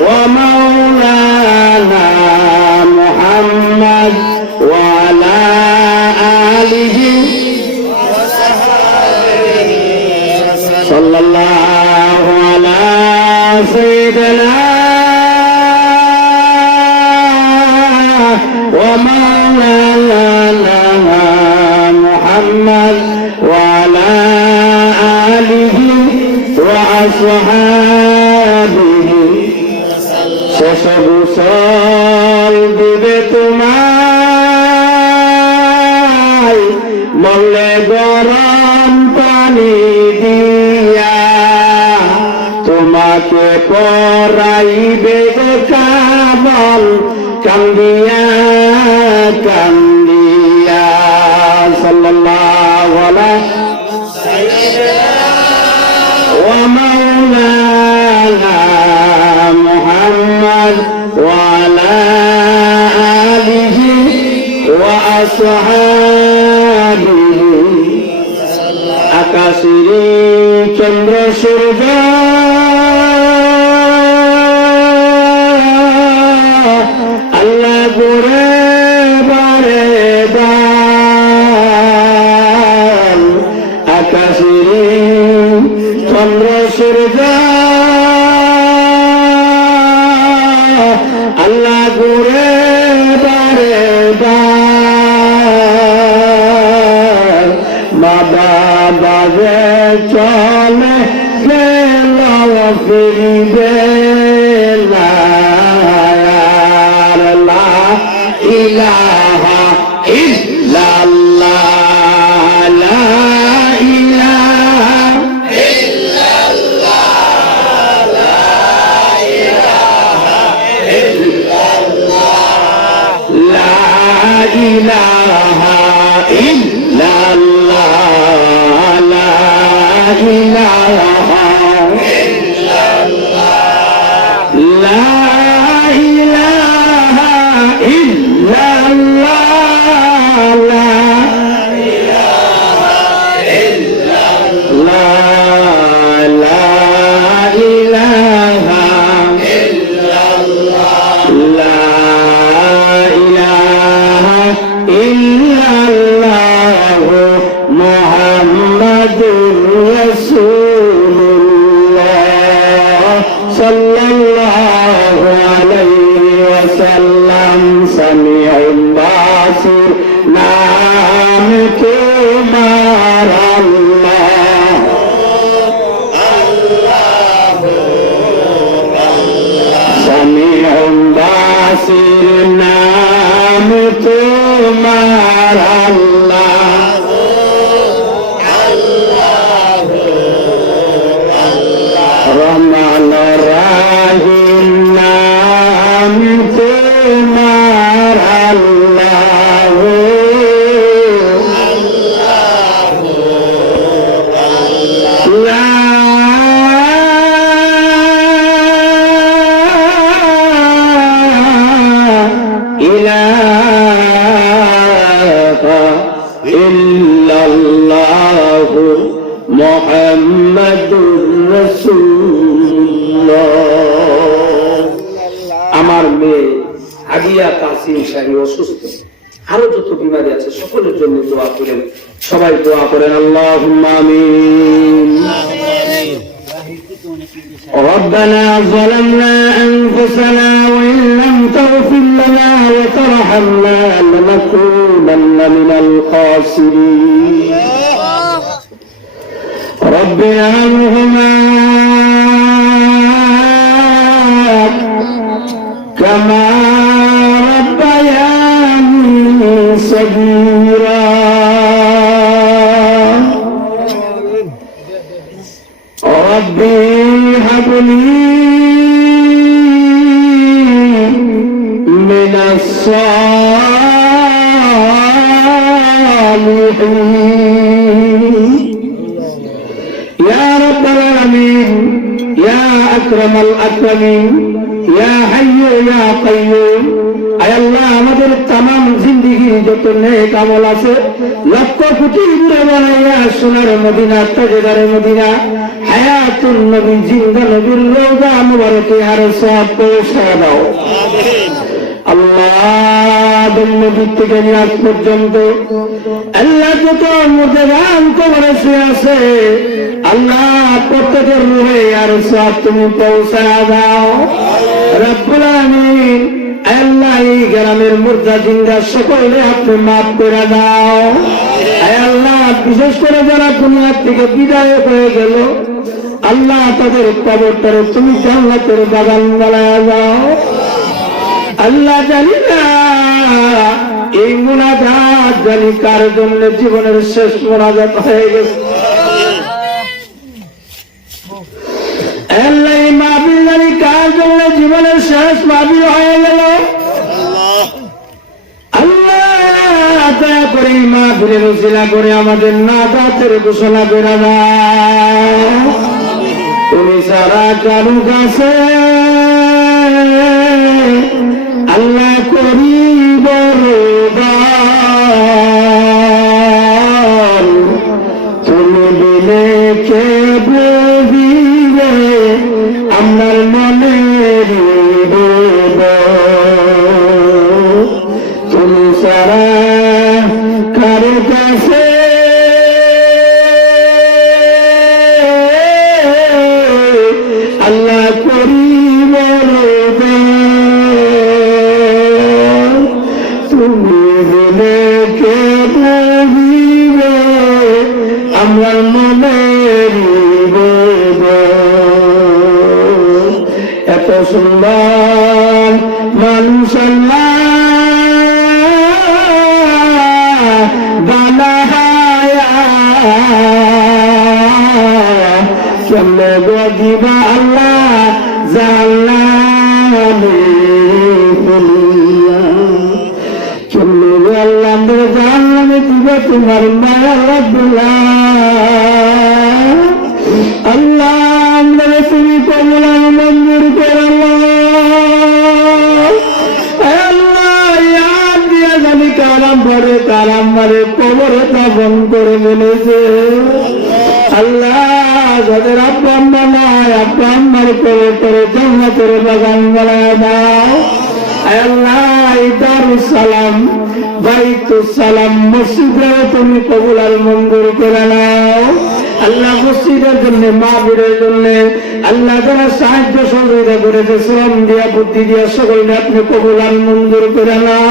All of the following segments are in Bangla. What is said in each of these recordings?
ومولانا محمد وعلى آله صلى الله على سيدنا ومولانا محمد وعلى آله وأصحابه সেসব ফল দিবে তোমার মলে গরম পানি দিয়া। তোমাকে পরাইবে কাবল কান্দিয়া কান্দিয়া। সাল্লাল্লাহু আলাইহি ওয়া মাওলানা محمد وعلى آله وأصحابه আকাশের চন্দ্র সূর্য আল্লাহ গুরে বারে দান আকাশের চন্দ্র সূর্য আল্লাহ গুরে বারে বাবা বাজে চলে গেল ফিরবে না। Allah তোমার আল্লাহ। আমার মেয়ে হাদিয়া কাসিম শাহী অসুস্থ আরো যত বিমারি আছে সকলের জন্য দোয়া করেন সবাই দোয়া করেন আল্লাহ আমিন ربنا ظلمنا أنفسنا وإن لم تغفر لنا وترحمنا لنكونن من الخاسرين رب ارحمهما كما صغيرا আকরাম আল আকরামিন ইয়া হাইয়ু ইয়া কাইয়ুম আয় আল্লাহ আমাদের তামাম জিন্দিগির যত নেক আমল আছে লক্ষ কোটি গুণে বানাইয়া সোনার মদিনা তাজেদারে মদিনা হায়াতুন নবী জিন্দা নবীর রওজা মুবারকে আর সওয়াব পৌঁছা দাও। আল্লাহ প্রত্যেকের রুহে আর তুমি পৌঁছা দাও। আল্লাহ গ্রামের মুর্দা জিন্দা সকলে আপনি মাফ করে দাও। আল্লাহ, বিশেষ করে যারা দুনিয়ার থেকে বিদায় হয়ে গেল, আল্লাহ তাদের কবরটারে তুমি জান্নাতের বাগান বানায় দাও। আল্লাহ জানি না এই মোনাজাত জানি কার জন্য জীবনের শেষ মোনাজাত হয়ে গেছে। জীবনের শেষ হয়ে গেল। আল্লাহ, দয়া করে এই করে আমাদের ঘোষণা দাও। তুমি সারা কাছে আল্লাহ বরদান তুমি দিলে কে বহিবে আমার মনে তুমি তুমি কে বহিবে আমার। এত সুন্দর মানুষ কেমনে গদিবা আল্লাহ জাল্লামে তোমার মায়া আল্লাহ আমরা তুমি কমলা মঞ্জুর করে জানি কারাম ভরে কারাম মারে কবরে দাফন করে ফেলেছে আল্লাহ যাদের আব্বা আম্মা নাই আব্বা আম্মার করে করে জান্নাতের বাগান বানায় দাও আল্লাহ এই দারুস সালাম বাইতুস সালাম মসজিদে তুমি কবুল আর মঞ্জুর করে নাও। আল্লাহ মসজিদের জন্য মা মাহবুরের জন্য, আল্লাহ যারা সাহায্য সহযোগিতা করেছে, শ্রম দিয়া, বুদ্ধি দিয়া, সকলকে আপনি কবুল আর মঞ্জুর করে নাও।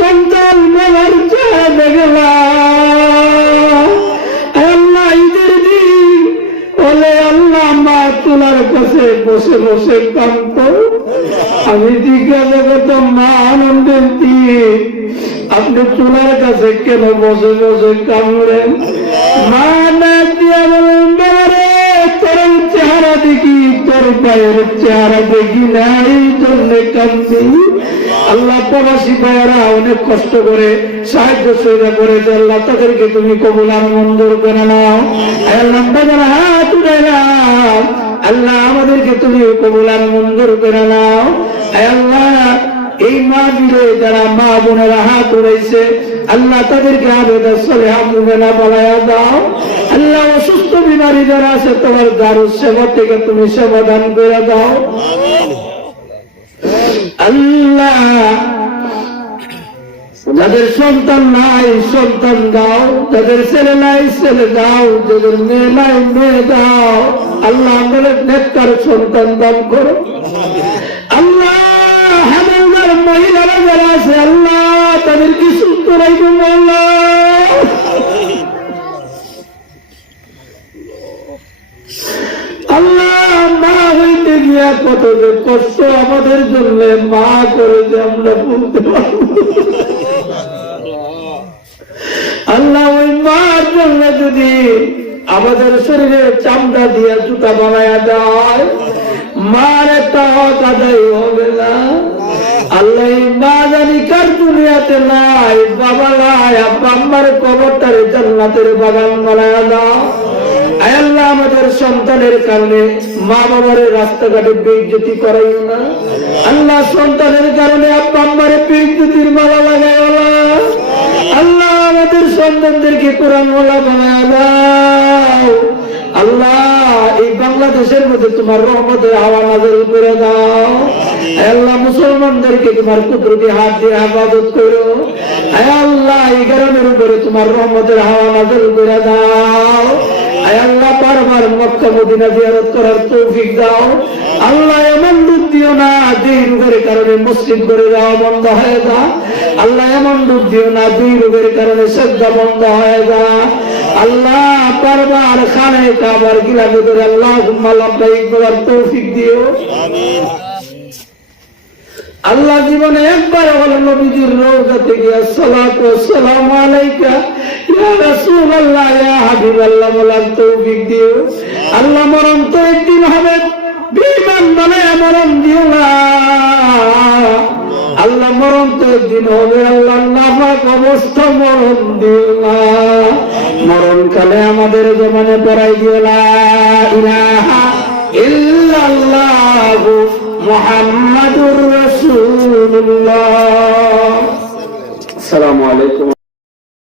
সন্তান চেহারা দেখে না আল্লাহ ঈদের দিন বলে, আল্লাহ, মা তোলার কাছে বসে বসে কান্ত আমি জিজ্ঞাসা করতাম, মা, আনন্দের দিয়ে আপনি চুলার কাছে কেন বসে বসে কামড়েন মা না দিয়া বলেন বাবারে, তোর চেহারা দেখি, তোর পায়ের চেহারা দেখি না এই কান্দি আল্লাহ প্রবাসী ভাইয়েরা অনেক কষ্ট করে, সাহায্য সহযোগিতা করেছে আল্লাহ তাদেরকে তুমি কবুল আর মঞ্জুর করে নাও। আল্লাহ তাদের হাত আল্লাহ আমাদেরকে তুমি কবুল মঞ্জুর করে নাও। আল্লাহ, এই মা দিলে যারা মা বোনেরা হাত উড়াইছে, আল্লাহ তাদেরকে আবেদন চলে হামুনা বলায়া দাও। আল্লাহ অসুস্থ বিমারী যারা আছে, তোমার দারু সেবা থেকে তুমি সেবা দান করে দাও। আল্লাহ, যাদের সন্তান নাই, সন্তান দাও। যাদের ছেলে নাই, ছেলে দাও। যাদের মেয়ে নাই, মেয়ে দাও। আল্লাহ আমাদের নেককার সন্তান দান করো। আল্লাহ মহিলারা যারা আছে, আল্লাহ আল্লাহ কত যে কষ্ট আমাদের জন্য, মা করে যে আমরা বলতে পারব আল্লাহ ওই মার জন্য যদি আমাদের শরীরে চামড়া দিয়ে জুতা বানায় দেয়, মার একটা আদায় হবে না। আল্লাহ মা জানি কার দুনিয়াতে নাই, বাবা নাই, আব্বা আম্মার কবরটারে জান্নাতের বাগান বানায় দাও। সন্তানের কারণে মা বাবার রাস্তাঘাটে বেইজ্জতি করাইও না। আল্লাহ সন্তানের কারণে আব্বা আম্মারে বেইজ্জতির মালা লাগাই আল্লাহ আমাদের সন্তানদেরকে কোরআন ওলা বানায় আল্লাহ, এই বাংলাদেশের মধ্যে তোমার রহমতের হাওয়া নাজল করে দাও। আল্লাহ, মুসলমানদেরকে তোমার কুদরতি হাত দিয়ে আবাদত করো। আল্লাহ, এই গ্রামের উপরে তোমার রহমতের হাওয়া নাজল করে দাও। আল্লাহ বারবার মক্কা মদিনা জিয়ারত করার তৌফিক দাও। আল্লাহ এমন রূপ দিও না যে রোগের কারণে মসজিদ করে যাওয়া বন্ধ হয়ে যা। আল্লাহ এমন রূপ দিও না, দুই রোগের কারণে শ্রদ্ধা বন্ধ হয়ে যা। আল্লাহ বারবার খানে কাবার গিলামে করে আল্লাহ হুম্মা তৌফিক দিও। আল্লাহ জীবনে একবার হল নবীজির রওজাতে গিয়া সালাতু ওয়াসসালামু আলাইকা। ইয়া রাসূলুল্লাহ, ইয়া হাবিবাল্লাহ বলার তৌফিক দিও। আল্লাহ মরণ তো একদিন হবে বিমান বলে মরণ দিও না। আল্লাহ মরণ তো একদিন হবে আল্লাহ নাফাক অবস্থা মরণ দিও না। মরণকালে আমাদের জমানে পড়াই দিও না ইলাহা ইল্লাল্লাহু। মুহাম্মাদুর রসুল্লাহ আসসালামু আলাইকুম।